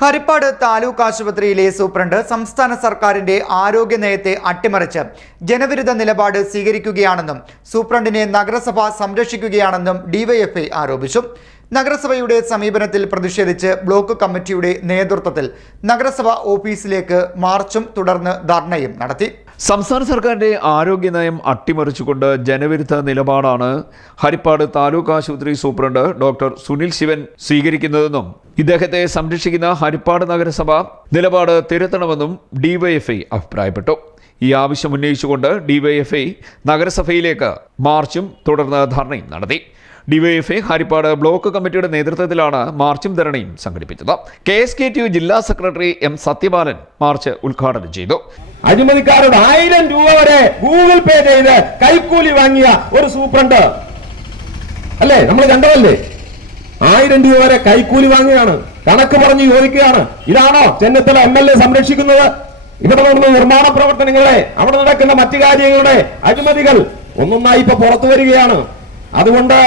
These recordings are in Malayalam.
ഹരിപ്പാട് താലൂക്ക് ആശുപത്രിയിലെ സൂപ്രണ്ട് സംസ്ഥാന സർക്കാരിന്റെ ആരോഗ്യ നയത്തെ അട്ടിമറിച്ച് ജനവിരുദ്ധ നിലപാട് സ്വീകരിക്കുകയാണെന്നും സൂപ്രണ്ടിനെ നഗരസഭ സംരക്ഷിക്കുകയാണെന്നും ഡിവൈഎഫ്ഐ ആരോപിച്ചു. നഗരസഭയുടെ സമീപനത്തിൽ പ്രതിഷേധിച്ച് ബ്ലോക്ക് കമ്മിറ്റിയുടെ നേതൃത്വത്തിൽ നഗരസഭ ഓഫീസിലേക്ക് മാർച്ചും തുടർന്ന് ധർണയും നടത്തി. സംസ്ഥാന സർക്കാരിന്റെ ആരോഗ്യ നയം അട്ടിമറിച്ചുകൊണ്ട് ജനവിരുദ്ധ നിലപാടാണ് ഹരിപ്പാട് താലൂക്ക് ആശുപത്രി സൂപ്രണ്ട് ഡോക്ടർ സുനിൽ ശിവൻ സ്വീകരിക്കുന്നതെന്നും ഇദ്ദേഹത്തെ സംരക്ഷിക്കുന്ന ഹരിപ്പാട് നഗരസഭ നിലപാട് തിരുത്തണമെന്നും ഡിവൈഎഫ്ഐ അഭിപ്രായപ്പെട്ടു. ഈ ആവശ്യം ഉന്നയിച്ചുകൊണ്ട് ഡിവൈഎഫ്ഐ നഗരസഭയിലേക്ക് മാർച്ചും തുടർന്ന് ധർണയും നടത്തി. ഡിവൈഎഫ്ഐ ഹരിപ്പാട് ബ്ലോക്ക് കമ്മിറ്റിയുടെ നേതൃത്വത്തിലാണ് മാർച്ചും ധരണിയും സംഘടിപ്പിച്ചത്. K S K T U ജില്ലാ സെക്രട്ടറി എം സത്യബാലൻ മാർച്ച് ഉദ്ഘാടനം ചെയ്തു. അഴിമതിക്കാരോട് ആയിരം രൂപ വരെ ഗൂഗിൾ പേ ചെയ്ത് കൈക്കൂലി വാങ്ങിയ ഒരു സൂപ്രണ്ട്. അല്ലേ? നമ്മൾ കണ്ടതല്ലേ? ആയിരം രൂപ വരെ കൈക്കൂലി വാങ്ങുകയാണ്. കണക്ക് പറഞ്ഞ് ചോദിക്കുകയാണ്. ഇതാണോ ചെന്നിത്തല എം എൽ എ സംരക്ഷിക്കുന്നത്? ഇവിടെ നടന്ന നിർമ്മാണ പ്രവർത്തനങ്ങളെ അവിടെ നടക്കുന്ന മറ്റു കാര്യങ്ങളുടെ അഴിമതികൾ ഒന്നൊന്നായി ഇപ്പൊ പുറത്തു വരികയാണ്. അതുകൊണ്ട്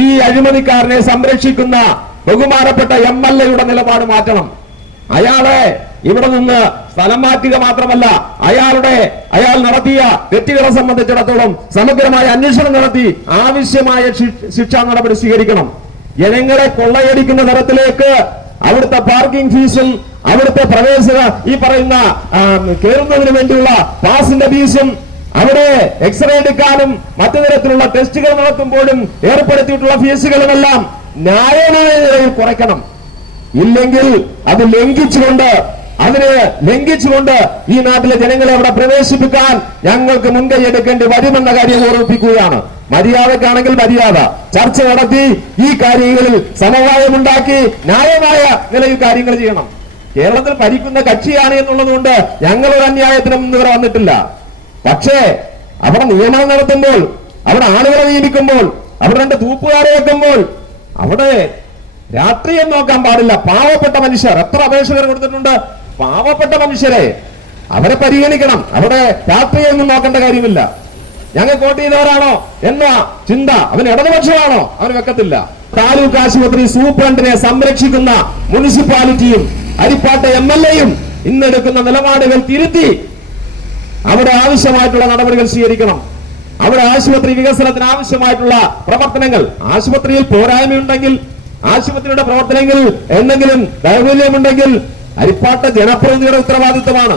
ഈ അഴിമതിക്കാരനെ സംരക്ഷിക്കുന്ന ബഹുമാനപ്പെട്ട എം എൽ എയുടെ നിലപാട് മാറ്റണം. അയാളെ ഇവിടെ നിന്ന് സ്ഥലം മാറ്റുക മാത്രമല്ല അയാളുടെ അയാൾ നടത്തിയ തെറ്റുകളെ സംബന്ധിച്ചിടത്തോളം സമഗ്രമായ അന്വേഷണം നടത്തി ആവശ്യമായ ശിക്ഷാ നടപടി സ്വീകരിക്കണം. ജനങ്ങളെ കൊള്ളയടിക്കുന്ന തരത്തിലേക്ക് അവിടുത്തെ പാർക്കിംഗ് ഫീസും അവിടുത്തെ പ്രവേശന ഈ പറയുന്ന കയറുന്നതിന് വേണ്ടിയുള്ള പാസിന്റെ ഫീസും അവിടെ എക്സ്റേ എടുക്കാനും മറ്റു തരത്തിലുള്ള ടെസ്റ്റുകൾ നടത്തുമ്പോഴും ഏർപ്പെടുത്തിയിട്ടുള്ള ഫീസുകളുമെല്ലാം ന്യായമായ നിലയിൽ കുറയ്ക്കണം. ഇല്ലെങ്കിൽ അത് ലംഘിച്ചുകൊണ്ട് അതിനെ ലംഘിച്ചുകൊണ്ട് ഈ നാട്ടിലെ ജനങ്ങളെ അവിടെ പ്രവേശിപ്പിക്കാൻ ഞങ്ങൾക്ക് മുൻകൈ എടുക്കേണ്ടി വരുമെന്ന കാര്യം ഓർമ്മിപ്പിക്കുകയാണ്. മര്യാദക്കാണെങ്കിൽ മര്യാദ. ചർച്ച നടത്തി ഈ കാര്യങ്ങളിൽ സമവായമുണ്ടാക്കി ന്യായമായ നിലയിൽ കാര്യങ്ങൾ ചെയ്യണം. കേരളത്തിൽ ഭരിക്കുന്ന കക്ഷിയാണ് എന്നുള്ളത് കൊണ്ട് ഞങ്ങളൊരു അന്യായത്തിനും ഇന്നിവിടെ വന്നിട്ടില്ല. പക്ഷേ അവിടെ നിയമനം നടത്തുമ്പോൾ അവിടെ ആളുകളെ നിയമിക്കുമ്പോൾ അവിടെ രണ്ട് തൂപ്പുകാരെ വെക്കുമ്പോൾ അവിടെ രാഷ്ട്രീയം നോക്കാൻ പാടില്ല. പാവപ്പെട്ട മനുഷ്യർ. എത്ര അപേക്ഷകർ കൊടുത്തിട്ടുണ്ട്? പാവപ്പെട്ട മനുഷ്യരെ. അവരെ പരിഗണിക്കണം. അവിടെ രാഷ്ട്രീയമൊന്നും നോക്കേണ്ട കാര്യമില്ല. ഞങ്ങൾ വോട്ട് ചെയ്തവരാണോ? എന്ന ചിന്ത. അവൻ ഇടതുപക്ഷമാണോ? അവൻ വെക്കത്തില്ല. താലൂക്ക് ആശുപത്രി സൂപ്രണ്ടിനെ സംരക്ഷിക്കുന്ന മുനിസിപ്പാലിറ്റിയും അരിപ്പാട്ട് എം എൽ എയും ഇന്നെടുക്കുന്ന നിലപാടുകൾ തിരുത്തി അവിടെ ആവശ്യമായിട്ടുള്ള നടപടികൾ സ്വീകരിക്കണം. അവിടെ ആശുപത്രി വികസനത്തിന് ആവശ്യമായിട്ടുള്ള പ്രവർത്തനങ്ങൾ. ആശുപത്രിയിൽ പോരായ്മയുണ്ടെങ്കിൽ ആശുപത്രിയുടെ പ്രവർത്തനങ്ങളിൽ എന്തെങ്കിലും ദൗർബല്യമുണ്ടെങ്കിൽ അരിപ്പാട്ട ജനപ്രതിനിധിയുടെ ഉത്തരവാദിത്തമാണ്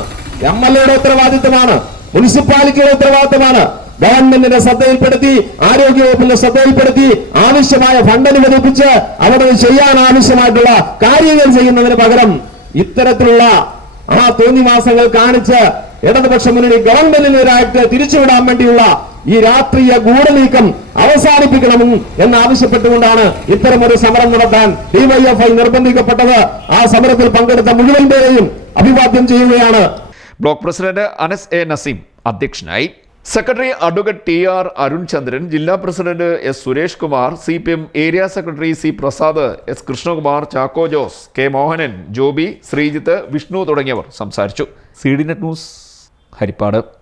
എം എൽ എയുടെ ഉത്തരവാദിത്തമാണ് മുനിസിപ്പാലിറ്റിയുടെ ഉത്തരവാദിത്തമാണ് ഗവൺമെന്റിന്റെ ശ്രദ്ധയിൽപ്പെടുത്തി ആരോഗ്യവകുപ്പിന്റെ ശ്രദ്ധയിൽപ്പെടുത്തി ആവശ്യമായ ഫണ്ട് അനുവദിപ്പിച്ച് അവിടെ ചെയ്യാൻ ആവശ്യമായിട്ടുള്ള കാര്യങ്ങൾ ചെയ്യുന്നതിന് പകരം ഇത്തരത്തിലുള്ള ആ തോന്നിവാസങ്ങൾ കാണിച്ച് ഇടതുപക്ഷ മുന്നണി ഗവൺമെന്റിനെതിരായിട്ട് തിരിച്ചുവിടാൻ വേണ്ടിയുള്ള ഈ രാഷ്ട്രീയ ഗൂഢനീക്കം അവസാനിപ്പിക്കണം എന്ന് ആവശ്യപ്പെട്ടുകൊണ്ടാണ് ഇത്തരം ഒരു സമരം നടത്താൻ ഡിവൈഎഫ്ഐ നിർബന്ധിക്കപ്പെട്ടത്. ആ സമരത്തിൽ പങ്കെടുത്ത മുഴുവൻ പേരെയും അഭിവാദ്യം ചെയ്യുകയാണ്. Block president Anas A Naseem അധ്യക്ഷനായി. Secretary advocate T R Arun Chandran ജില്ലാ president S Suresh Kumar C P M area secretary C Prasad S Krishnakumar Chacko Jose K Mohanan Joby Sreejith Vishnu തുടങ്ങിയവർ സംസാരിച്ചു. C D net news. Harippad.